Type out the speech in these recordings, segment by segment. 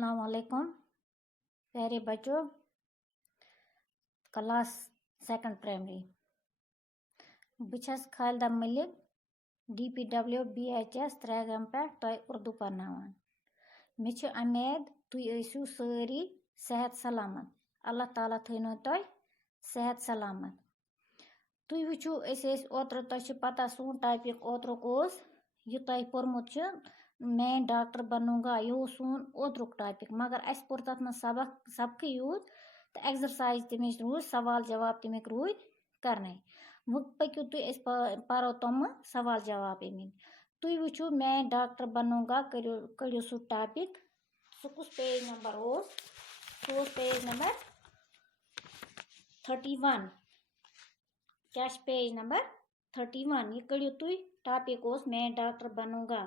अस्सलाम वालेकुम प्यारे बच्चों। क्लास सेकंड प्राइमरी बस खालिदा मलिक DPW BHS त्रेगम पे उर्दू पर्नावान। मे उम्मीद तुम ऐसु सारी सेहत सलामत। अल्लाह ताला थनो तुम सेहत सलामत। तुम वो ओतर तुम पता सोन टॉपिक ओतरुक यह तुम पोर्मुत मैं डॉक्टर बनूंगा यह सोन ओतरुक टॉपिक, मगर अस पोर तथ में सबक यूत तो एक्सरसाइज तमिच रूद सवाल जवाब तमिक रूद करने। वो पकु तुम परो तम सवाल जवाब अमिक। तुम वो मैं डॉक्टर बनूंगा करो सह टॉपिक। सह कुछ पेज नंबर सह पेज नंबर 31। क्या पेज नंबर 31 यह कड़ो तुम टॉपिक मैं डॉक्टर बनूंगा।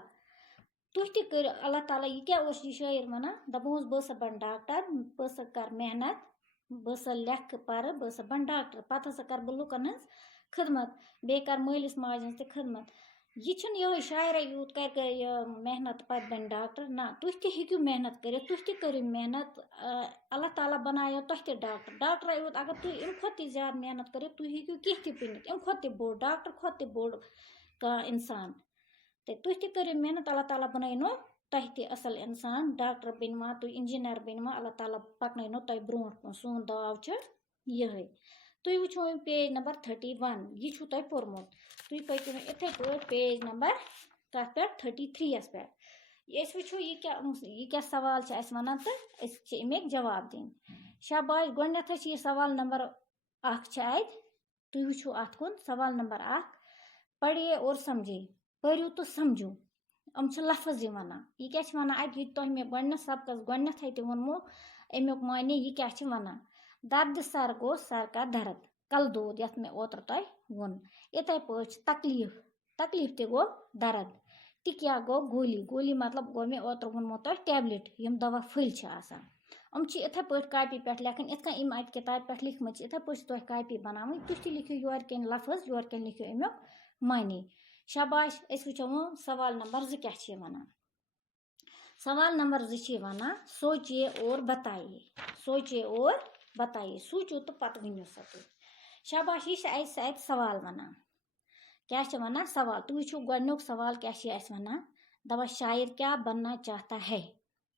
तुह कर अल्लाह ताला यह क्या यह शायर वन दपोस बस बन डॉक्टर, बस कर मेहनत, बस लेख पर, बस बन डॉक्टर, पत हसा कर बह लुकन हज खिदमत, बे कर मालिस माज हज खिदमत। यह यह शायरा यूत कर मेहनत पत बन डॉक्टर ना। तुह तू मेहनत कर, तुह करो मेहनत। अल्लाह ताला बनायो तुह डॉक्टर। डॉक्टर यूत अगर तुम अम खुद ज्यादा मेहनत करो तुह कह बनित अम खुद बोड़ डॉक्टर खुद बोड़ कह इंसान। तो तुह करो मेहनत, अल्लाह ताला बननो तुह असल इंसान। डॉक्टर बनवा तुम, इंजीनियर बनवा, अल्लाह ताला पकनो तुह ब्रोट कुन। सोन दाव यही। तुम वो पेज नंबर 31 यह तुह पोर्मुत। तुम पकु इथे पे पेज नंबर कत पे 33 पे। वो यह क्या सवाल वन तो अमिक जवाब दिन। शाबाश गोडनथ यह सवाल नंबर 1 तुम वो अत कुन सवाल नंबर 1 पढ़िए और समझिए। पढ़ू तो समझू अम लफज वन। यह क्या वन अत तुम मे गोडनथ सबकस गोडनथ वोनमो अमुक माने यह क्या वन। दर्द सर गो सर का दर्द, कल दूध यथ मे ओतर तुह वोन। इथे पे तकलीफ, तकलीफ ते गो दर्द। टिकिया गो गोली, गोली मतलब गो मे ओतर वोनमो तुह टैबलेट यम दवा फल अम इथे पे कापी पे लेखन इत अम अत किताब पे लिखमत इथे पे तुह कापी बनावी। तुह लिखो योर कन लफज, योर कन लिखो अमुक मानी। शाबाश वो सवाल नंबर 2 क्या वन। सवाल नंबर 2 वन सोचिए और बताइए। सोचिए और बताइए, सोचो तो पत वनो सा तुम। शाबाश यह सवाल वन। क्या वन सवाल। तुम वो गोडनुक सवाल क्या वन दपा शायर क्या बनना चाहता है।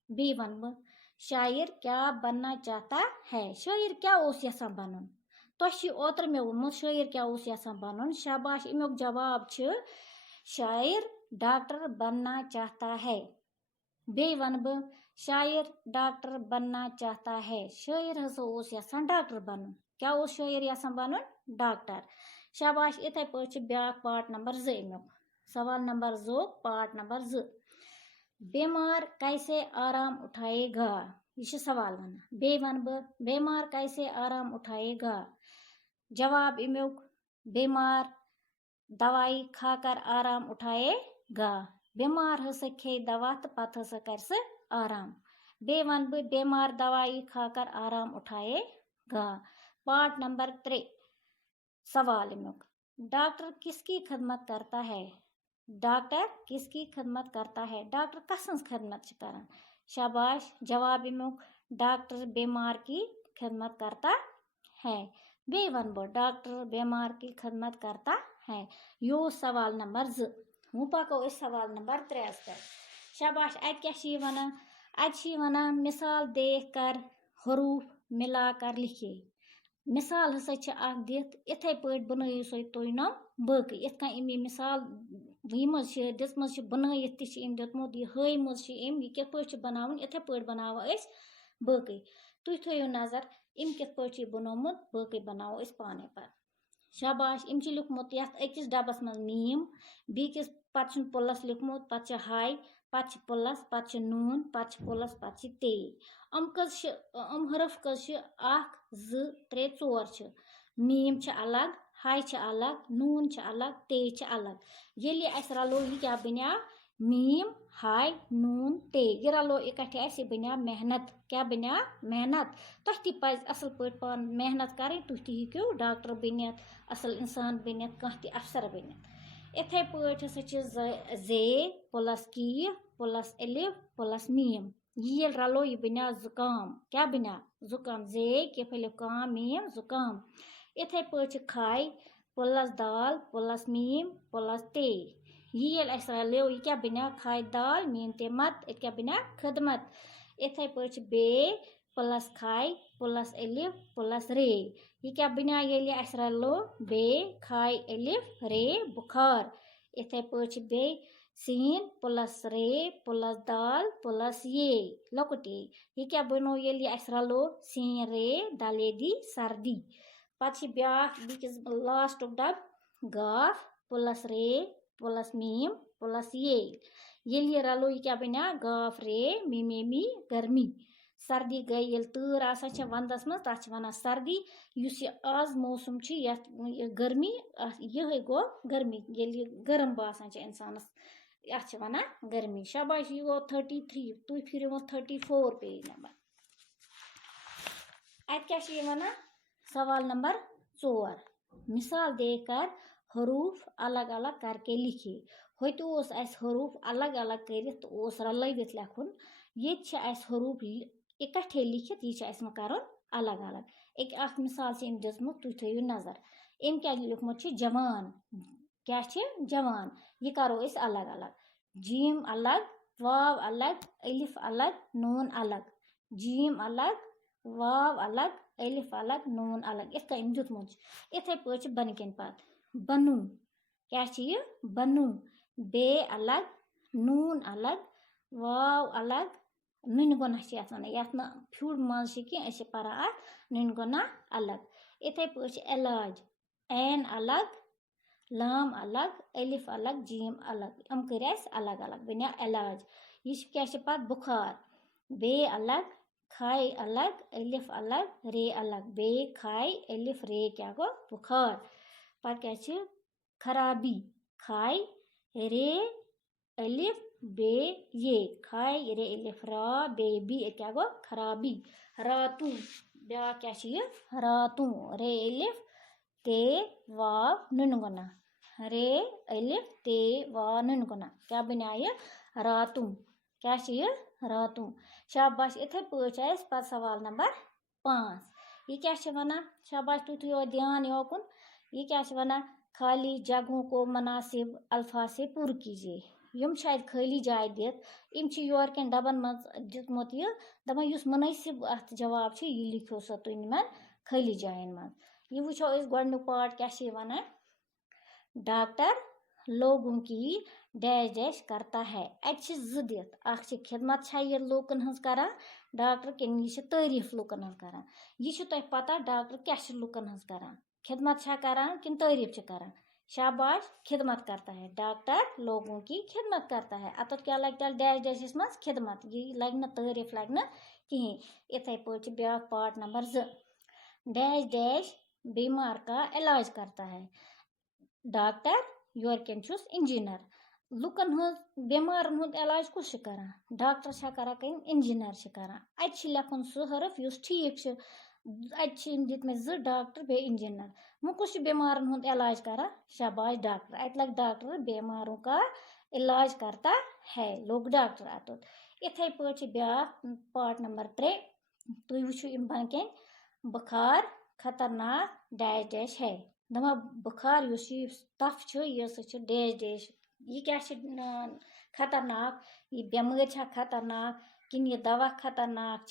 बे वन बह शायर क्या बनना चाहता है। शायर क्या यसान बनन। तुह ओतर मे वोनमुत शायर क्या यसान बनन। शाबाश अमुक जवाब शायर डॉक्टर बनना चाहता है। बे वन बह शायर डॉक्टर बनना चाहता है। शायर हसा यसान डॉक्टर बनन। क्या शायर यसान बनन डॉक्टर। शाबाश इथे पे ब्या पार्ट नंबर 2 अमुक। सवाल नंबर 2 पार्ट नंबर 2 बीमार कैसे आराम उठाएगा। यह सवाल वन। बे वन बह बीमार कैसे आराम उठाएगा। जवाब अमुक बीमार दवाई खाकर आराम उठाएगा। बीमार हसा खे दवा तो पत हसा कर आराम। बे वन बह बीमार दवाई खाकर आराम उठाएगा। पार्ट नंबर 3 सवाल अमुक डॉक्टर किसकी खिदमत करता है। डॉक्टर किसकी खिदमत करता है। डॉक्टर कसं खिदमत कर। शाबाश जवाब अमुक डॉक्टर बीमार की खिदमत करता है। बे वन बह डॉक्टर बीमार की खिदमत करता है। यो सवाल नंबर 2। वो पको सवाल नंबर 3 पे। शाबाश अत क्या वन। अत वन मिसाल देख कर हरूफ मिलाकर लिखिए। मिसाल हसा दित इथे पे बनयु सो तुम नम बाकी इत अमी मिसाल यम दिम बनयत तुतमुत यह हयमुत यह कित बनावन इथे पे बनाव बाकी। तुम थो नजर अम कित बनोमुत बाकी बनावो पाने पर। शाबाश अम लिखमुत यथ अकिस डबस मज मीम, बीकिस पत पुलस लिखमुत, पत हाय, पत पुलस, पत नून, पत पुलस, पत ते। अम हरफ कस 1 2 3 4 मीम अलग, हाय अलग, नून अलग, ते अलग। ये अस रलो यह क्या बनिया मीम हाय नून ते। यह रलो इकट्ठे अस बनिया मेहनत। क्या बनिया मेहनत। तुह पज असल पे पान मेहनत करें। तुह हेकू डॉक्टर बनित, असल इंसान बनित, कह अफसर बनित। इथे पे जे प्लस की प्लस अलिफ प्लस मीम ये रलो ये बना जुकाम क्या बना जुकाम जे के फल काम मीम जुकाम इथे पे खाई प्लस दाल प्लस मीम प्लस ते ये रलो ये क्या बना खाई दाल मीम ते मत क्या बना खदमत इथे पे बे प्लस खाई प्लस एलिफ प्लस रे ये क्या बना ये रलो बे खाई एलिफ रे बुखार इथे पे बे सीन प्लस रे प्लस दाल प्लस ये लकुटी ये क्या बनो ये रलो सीन रे दाले दी सर्दी पी ब्या लास्ट डब गाफ प्लस रे प्लस मीम प्लस ये रलो ये क्या बना गाफ रे मी गर्मी सर्दी गई ये तूर आसान वंदस मज तथ वन सर्दी इस आज मौसम गर्मी ये गो गर्मी ये गर्म बासान इंसानस अत वन गर्मी शाबाश ये गो 33 तुम फिर 34 पेज नंबर अत क्या वन सवाल नंबर 4 मिसाल देकर हरूफ अलग अलग करके लिखिए होत हरूफ अलग अलग कर रलवित लिखुन ये हरूफ इकट्ठे लिखित ये कर अलग अलग एक मिसाल से दिसमुत तुम थो नजर अम क्या लिखमुत जवान क्या जवान ये करो अलग अलग जीम अलग वाव अलग अलिफ अलग नून अलग जीम अलग वाव अलग अलिफ अलग नून अलग इत कन दुतमुत इथे पे बन कन पत बनू क्या बनू बे अलग नून अलग वाव अलग नुन गुना वन फ्यूड मज कह पान नुन गुना अलग इथे पे इलाज एन अलग लाम अलग अलिफ अलग जीम अलग हम कर अलग अलग बना इलाज ये क्या पत बुखार बे अलग खाई अलग अलिफ अलग रे अलग बे खाई अलिफ रे क्या गो बुखार पत क्या खराबी खाई रे अलिफ बे ये खाई रे अलिफ रा बे बी क्या गो खराबी रातू ब्या क्या रातू रे अलिफ ते वाव नुन गुना रे अलिफ ते वाव नुन गुना क्या बना रातू क्या रातू शाबाश इथे पे सवाल नंबर 5 ये क्या वन शाबाश तुम थो ध्यान योकुन ये क्या वन खाली जगहों को मुनासिब अल्फाज से पूर कीजिए यम शायद खाली जाय दित इम योर कन डबन मज दितमुत यह दपान युस मुनासिब अत जवाब ये लिखो सा तुम खाली जायन मज ये वो गोडनुक पार्ट क्या वन डॉक्टर लोगों की डैश डैश करता है अत दित खिदमत ये लूकन हज करा डॉक्टर किन यह तारीफ लूकन हज करा यह तुम पता डॉक्टर क्या लूकन हज करा खिदमत करा कि तारीफ करा शाबाश खिदमत करता है डॉक्टर लोगों की खिदमत करता है अत क्या लगे डैश डैश मज खिदमत ये लगे न तारीफ लगे न कहें इथे पे ब्या पार्ट नंबर 2 डैश डैश बीमार का इलाज करता है डॉक्टर योर कन इंजीनियर लुकन बेमारन हुंद इलाज कुछ करा डॉक्टर करा कन इंजीनियर करा अत लेखुन सह हरफ युस ठीक अत दित मे 2 डॉक्टर बे इंजीनियर वो कुछ बेमारन हुंद इलाज करा शाबाश डॉक्टर अत लग डॉक्टर बेमारों का इलाज करता है लोग डॉक्टर अत इथे पे ब्या पार्ट नंबर 3 तुम वो बन कन बुखार खतरनाक डैश डैश है दमा बुखार तफ यह डैश डैश ये क्या खतरनाक ये बेमार खतरनाक किन ये दवा खतरनाक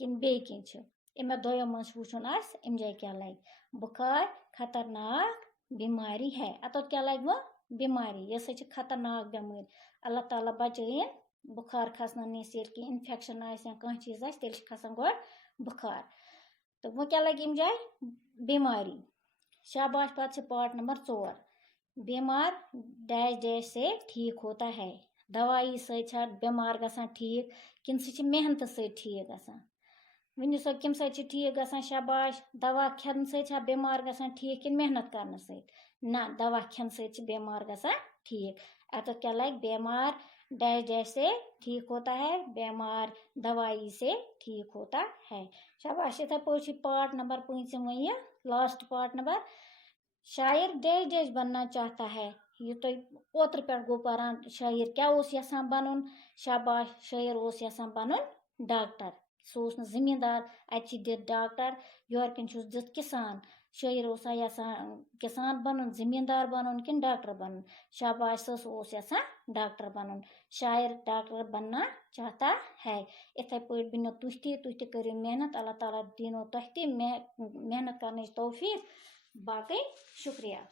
किन बे कह अमे दोयों मज वुचन अम जाए क्या लगे बुखार खतरनाक बीमारी है अत क्या लगे वो बीमारी यह खतरनाक बेमारी अल्लाह ताला बचाइन बुखार खसन नस कि इन्फेक्शन कह चीज तेल खसान गो बुखार तो वो क्या लगे अम जाए बीमारी शाबाश पात पार्ट नंबर 4 बीमार डैश डैश से ठीक होता है दवाई सह बीमार गसान ठीक किन सह मेहनत सह ठीक गसान वन सो कम सह ठीक गसान शाबाश दवा खेन सह बीमार गसान ठीक कि मेहनत करने सह ना दवा खेन सह बीमार गसान ठीक अत क्या लगे बीमार डैश डैश से ठीक होता है बीमार दवाई से ठीक होता है शाबाश इथे पे पार्ट नंबर 5 वह लास्ट पार्ट नंबर शायर डैश डैश बनना चाहता है ये तो ओत्र पे गो पारान शायर क्या यसान बन शाबाश शायर यसान बन डॉक्टर सो जमींदार अत दित डॉक्टर योरकन दित किसान शायर ओसा यसान किसान बनन जमींदार बनन कि डॉक्टर बनन शाबाश यसान डॉक्टर बनन शायर डॉक्टर बनना चाहता है इथे पे बनो तुह करो मेहनत अल्लाह ताला दीनो तुह मेहनत करने तौफीक बाकी शुक्रिया।